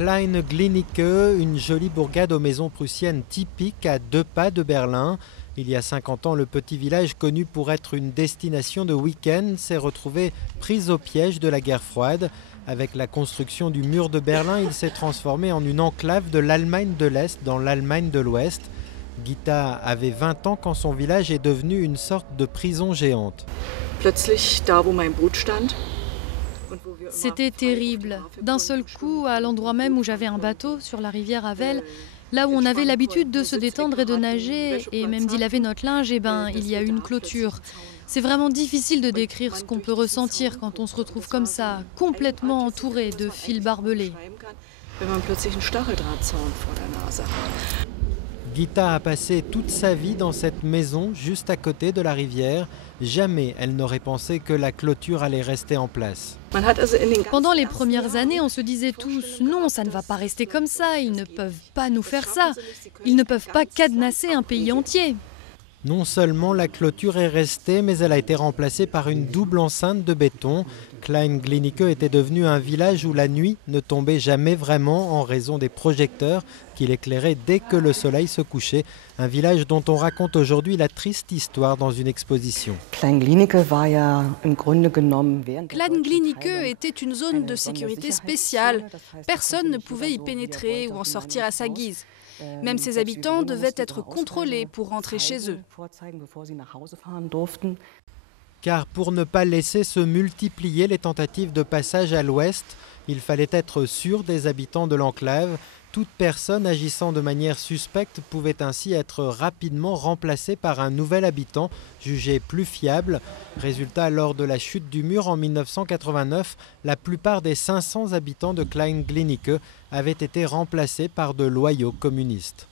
Kleine Glienicke, une jolie bourgade aux maisons prussiennes typiques à 2 pas de Berlin. Il y a 50 ans, le petit village connu pour être une destination de week-end s'est retrouvé pris au piège de la guerre froide. Avec la construction du mur de Berlin, il s'est transformé en une enclave de l'Allemagne de l'Est dans l'Allemagne de l'Ouest. Gita avait 20 ans quand son village est devenu une sorte de prison géante. C'était terrible. D'un seul coup, à l'endroit même où j'avais un bateau, sur la rivière Havel, là où on avait l'habitude de se détendre et de nager, et même d'y laver notre linge, il y a une clôture. C'est vraiment difficile de décrire ce qu'on peut ressentir quand on se retrouve comme ça, complètement entouré de fils barbelés. Gita a passé toute sa vie dans cette maison juste à côté de la rivière. Jamais elle n'aurait pensé que la clôture allait rester en place. Pendant les premières années, on se disait tous « Non, ça ne va pas rester comme ça, ils ne peuvent pas nous faire ça. Ils ne peuvent pas cadenasser un pays entier. » Non seulement la clôture est restée, mais elle a été remplacée par une double enceinte de béton. Kleine Glienicke était devenu un village où la nuit ne tombait jamais vraiment en raison des projecteurs qui l'éclairaient dès que le soleil se couchait. Un village dont on raconte aujourd'hui la triste histoire dans une exposition. Kleine Glienicke était une zone de sécurité spéciale. Personne ne pouvait y pénétrer ou en sortir à sa guise. Même ses habitants devaient être contrôlés pour rentrer chez eux. Car pour ne pas laisser se multiplier les tentatives de passage à l'ouest, il fallait être sûr des habitants de l'enclave. Toute personne agissant de manière suspecte pouvait ainsi être rapidement remplacée par un nouvel habitant jugé plus fiable. Résultat, lors de la chute du mur en 1989, la plupart des 500 habitants de Kleine Glienicke avaient été remplacés par de loyaux communistes.